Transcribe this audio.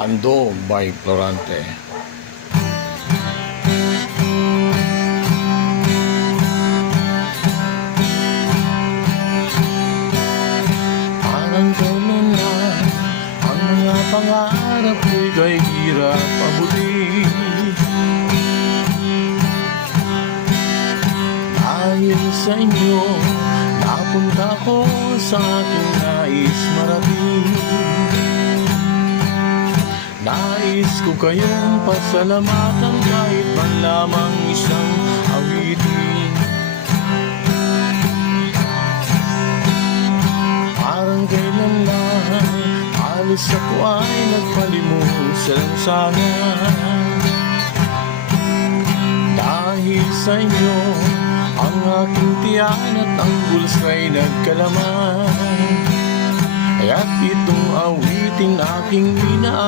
Handog by Florante. Parang gano'n na ang mga pangarap ko'y kay hirap mabuti. Dahil sa inyo, napunta ko sa aking nais marating. Nais ko kayong pasalamatan kahit man lamang isang awitin. Parang kailan lang halos ako ay nagpalimusan sana. Dahil sa inyo, ang aking tiyan at ang bulsa'y nagkalaman. Kaya't itong awitin aking